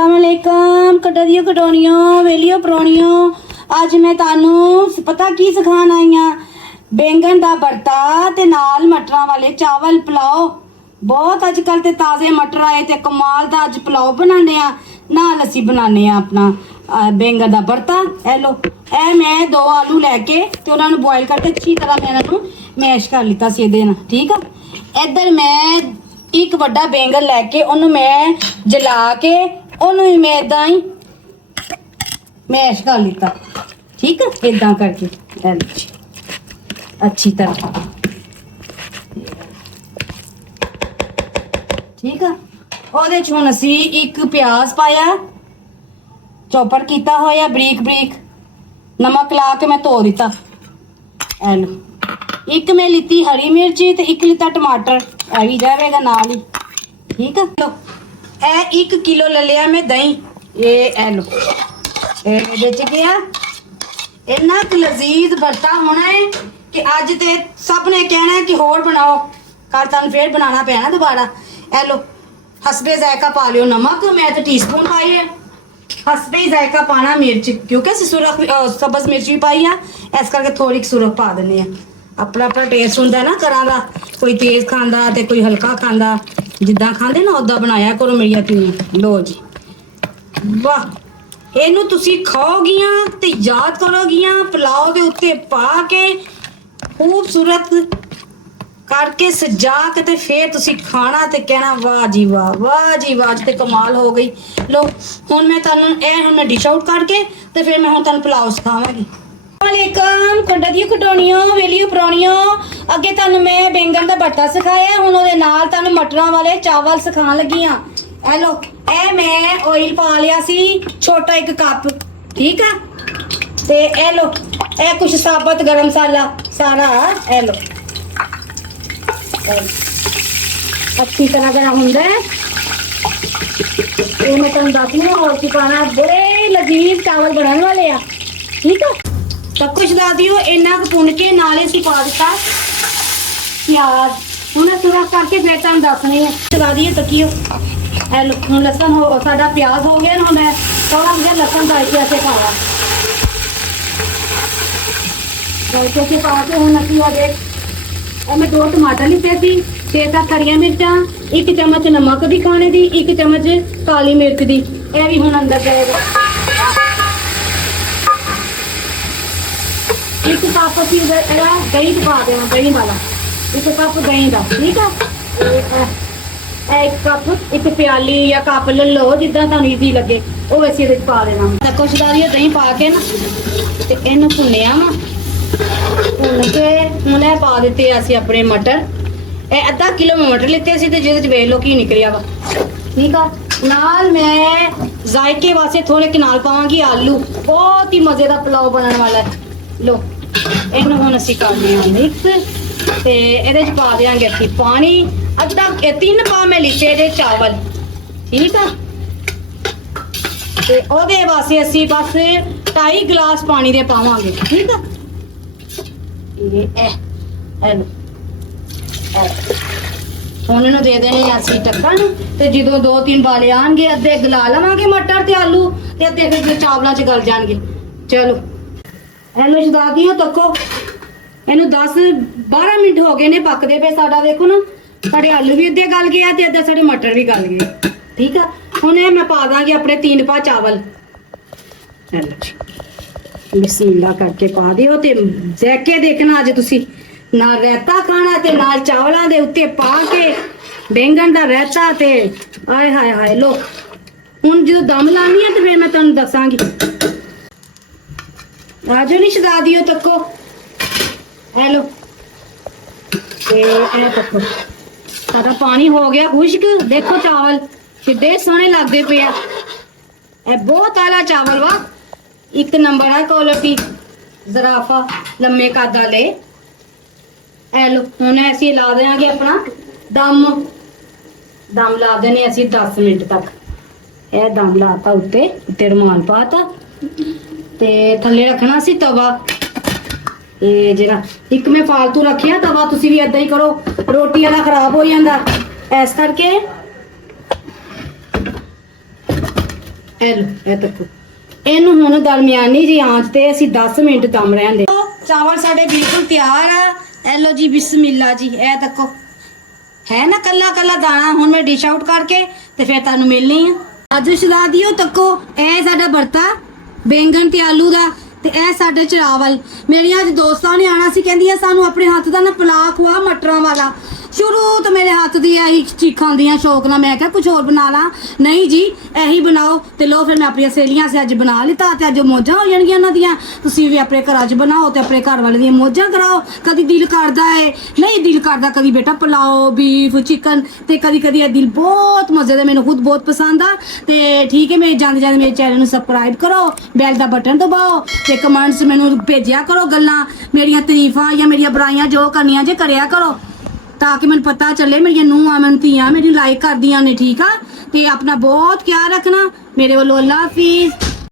अस्सलाम वालेकुम कटोरियों कटोरियों वेलियो परौणियों। अज मैं तानू पता की सिखाण आई हाँ, बैंगन का भरता ते नाल मटरां वाले चावल पुलाओ। बहुत अजकल ते ताज़े मटर आए ते कमाल दा अज पुलाओ बनाने आ, नाल असीं बनाने आ अपना बैंगन का भरता। ए लो ए मैं 2 आलू लैके ते उन्हां नूं बॉयल करके अच्छी तरह मैं इन्हां नूं मैश कर लिता सी इहदे नाल। ठीक आ, इधर मैं एक वड्डा बैंगन लैके उन्होंने मैं जला के उन्होंने मैं इदा ही मैश कर लिता। ठीक है, इदा करके अच्छी तरह। ठीक है, ਉਹਦੇ ਚ ਹੁਣ ਅਸੀਂ एक प्याज पाया चॉपर किया होया बरीक बरीक, नमक ला के मैं धो दिता। ए लो एक मैं लीती हरी मिर्ची ते एक लीता टमाटर, आ भी जाएगा नाल ही। ठीक है, लो ए 1 किलो ले लिया मैं दही, ये ए लो बेच गया। इन्ना लजीज भरता होना है कि अज ते सब ने कहना है कि होर बनाओ, कल तुम फिर बनाना पैना दोबारा। ए लो हसबे जायका पा लियो नमक, मैं तो टीस्पून पाई है। हसबे जायका पाना मिर्च, क्योंकि सुरख सब्ज मिर्च भी पाई है, इस करके थोड़ी सुरख पा देने। अपना अपना टेस्ट होंगे ना घर का, कोई तेज खांदा ते कोई हल्का खांदा, जिदा खाते ना उदा बनाया करो मेरिया धीआं। लो जी वाह, इनू तुसी खाओगियां ते याद करोगियां पुलाव दे उत्ते पा के खूबसूरत करके सजा के ते फिर तुसी खाना ते कहना वाह जी वाह, वाह जी वाह, ते कमाल हो गई। लो हुण मैं तुहानू हुण मैं डिश आउट करके ते फिर मैं हुण तुहानू पुलाव सिखावांगी। वालेकुम कटोरियों कटोरियों वेलियो परौणियों। अगे तुहानू मैं बैंगन का भरता सिखाया, हुण ओहदे नाल तुहानू मटरां वाले चावल सिखाण लगी हां। ए लो ए मैं ऑयल पा लिया सी छोटा 1 कप। ठीक है, ते ए लो ए कुछ साबुत गरम मसाला सारा, ए लो अच्छी तरह गरम हुंदा है। ये मैं तुहानू दस दूं और की पाना, बड़े लजीज चावल बनने वाले आ। ठीक है, सब कुछ ला दियो, इन्ना भुन के नाले से पा दिता प्याज। हूँ थोड़ा करके फिर तुम दसनी है लगा दिए तकियो। हूँ लसन हो साडा प्याज हो गया, हूँ मैं थोड़ा मुझे लसन दायके से पाया, दायके से पा के हूँ असी देख मैं 2 टमाटर लिते थे, 6-7 हरिया मिर्चा, 1 चम्मच नमक दी खाने दी, 1 चम्मच काली मिर्च दी, यह भी हूँ अंदर जाएगा। 1 कप असी दही पा देना, दही वाला 1 कप दही का। ठीक है, 1 कप 1 प्याली या कप ले लो जिदा तुम ईजी लगे, वो वैसे पा देना। कुछ दारी दही पा के ना इन भुनिया वा, भुन के हूँ पा दिते असी अपने मटर। ये अद्धा किलो में मटर लिते सी ते जिहदे च वेख लो की निकलिया वा। ठीक है, नाल मैं जायके वास्ते थोड़े नाल पावांगी आलू, बहुत ही मजे का पुलाव बनने वाला है। लो इन्हू हुण असीं करने आ मिक्स ते इहदे च पा देंगे असीं पानी, अद्धा 3 पा मैं लिते इहदे चावल। ठीक है, ते ओहदे वास्ते असीं बस 2.5 गिलास पानी दे पावांगे। ठीक है, ये हुण इहनूं दे देने असीं ढक्कन, ते जदों 2-3 बाले आउणगे अद्धे गला लवांगे मटर ते आलू, ते अद्धे फिर चावलों च गल जाणगे। चलो एलो छदा दियो, तको इनू 10-12 मिनट हो गए ने पकदे पे। साडा देखो ना, साडे आलू भी अद्धे गल गए ते अद्धे साडे मटर भी गल गए। ठीक है, हुण मैं पा दांगी अपने 3 पा चावल। बिस्मिल्लाह करके पा दियो ते जैके देखना अज तुसी ना रायता खाना ते नाल चावलों दे उत्ते पा के बैंगन दा रायता ते आए हाय हाय। लो हुण जो दम लानी है तो फिर मैं तुहानू दसांगी। आजो नहीं छदा दियो, तको हेलो तको सारा पानी हो गया खुश्क। देखो चावल कितने सोहने लगते पे आ, बहुत आला चावल वा, 1 नंबर है क्वालिटी, जराफा लम्बे कद वाले। लो हुण असीं ला देंगे अपना दम ला देने असीं 10 मिनट तक। यह दम लाता उत्ते रुमाल पाता ते थल्ले रखना सी तवा। ये जरा एक मैं फालतू रखिया तवा, तुसी भी इदा ही करो, रोटी वाला खराब हो जाता। इस करके ਇਹ ਲੋ ਇਹ ਤੱਕ ਇਹਨੂੰ ਹੁਣ ਦਰਮਿਆਨੀ ਜੀ ਆਂਚ ਤੇ ਅਸੀਂ 10 ਮਿੰਟ ਦਮ ਰਹਿਣ ਦੇ। ਚਾਵਲ ਸਾਡੇ ਬਿਲਕੁਲ ਤਿਆਰ ਆ। ਇਹ ਲੋ ਜੀ ਬਿਸਮਿਲ੍ਲਾ ਜੀ। ਇਹ ਤੱਕੋ ਹੈ ਨਾ ਕੱਲਾ ਕੱਲਾ ਦਾਣਾ। ਹੁਣ ਮੈਂ ਡਿਸ਼ ਆਊਟ ਕਰਕੇ ਤੇ ਫਿਰ ਤੁਹਾਨੂੰ ਮਿਲਣੀ ਆ। ਅੱਜ ਸਲਾ ਦਿਓ ਤੱਕੋ। ਇਹ ਸਾਡਾ ਵਰਤਾ ਬੈਂਗਣ ਤੇ ਆਲੂ ਦਾ ਤੇ ਇਹ ਸਾਡੇ ਚਾਵਲ। ਮੇਰੀਆਂ ਅੱਜ ਦੋਸਤਾਂ ਨੇ ਆਣਾ ਸੀ, ਕਹਿੰਦੀਆਂ ਸਾਨੂੰ ਆਪਣੇ ਹੱਥ ਦਾ ਨਾ ਪੁਲਾਅ ਖਵਾ ਮਟਰਾਂ ਵਾਲਾ। ਸ਼ੁਰੂ ਤੋਂ ਮੇਰੇ ਹੱਥ ਦੀ ਇਹੀ ਚੀਖਾਂ ਦੀਆਂ ਸ਼ੌਕ ਨਾਲ ਮੈਂ ਕਿਹਾ ਕੁਝ ਹੋਰ ਬਣਾ ਲਾ। ਨਹੀਂ ਜੀ ਇਹੀ ਬਣਾਓ ਤੇ ਲੋ ਫਿਰ ਮੈਂ ਆਪਣੀਆਂ ਸਹੇਲੀਆਂ ਸੇ ਅੱਜ ਬਣਾ ਲਿੱਤਾ ਤੇ ਅੱਜ ਮੌਜਾਂ ਹੋ ਜਾਣਗੀਆਂ ਉਹਨਾਂ ਦੀਆਂ। ਤੁਸੀਂ ਵੀ ਆਪਣੇ ਘਰਾਂ 'ਚ ਬਣਾਓ ਤੇ ਆਪਣੇ ਘਰ ਵਾਲੇ ਦੀਆਂ ਮੌਜਾਂ ਕਰਾਓ। ਕਦੀ ਦਿਲ ਕਰਦਾ ਹੈ, ਨਹੀਂ ਦਿਲ ਕਰਦਾ ਕਦੀ ਬੇਟਾ ਪੁਲਾਓ ਬੀਫ ਚਿਕਨ ਤੇ ਕਦੀ ਕਦੀ ਇਹ ਦਿਲ ਬਹੁਤ ਮਜ਼ੇ ਦਾ, ਮੈਨੂੰ ਖੁਦ ਬਹੁਤ ਪਸੰਦ ਆ। ਤੇ ਠੀਕ ਹੈ, ਮੇਰੇ ਜਾਂਦੇ ਜਾਂਦੇ ਮੇਰੇ ਚੈਨਲ ਨੂੰ ਸਬਸਕ੍ਰਾਈਬ ਕਰੋ, ਬੈਲ ਦਾ ਬਟਨ ਦਬਾਓ ਤੇ ਕਮੈਂਟਸ ਮੈਨੂੰ ਭੇਜਿਆ ਕਰੋ। ਗੱਲਾਂ ਮੇਰੀਆਂ ਤਾਰੀਫਾਂ ਜਾਂ ਮੇਰੀਆਂ ਬੁਰਾਈਆਂ ਜੋ ਕਰਨੀਆਂ ਜੇ ਕਰਿਆ ਕਰੋ ਤਾਂ ਕਿ ਮੈਨੂੰ ਪਤਾ ਚੱਲੇ ਮੇਰੀਆਂ ਨੂੰਹਾਂ ਮੈਨੂੰ ਧੀਆਂ ਮੇਰੀ ਲਾਈਕ ਕਰਦੀਆਂ ਨੇ। ਠੀਕ ਆ, ਤੇ ਆਪਣਾ ਬਹੁਤ ਖਿਆਲ ਰੱਖਣਾ। ਮੇਰੇ ਵੱਲੋਂ ਅੱਲਾ ਹਾਫਿਜ਼।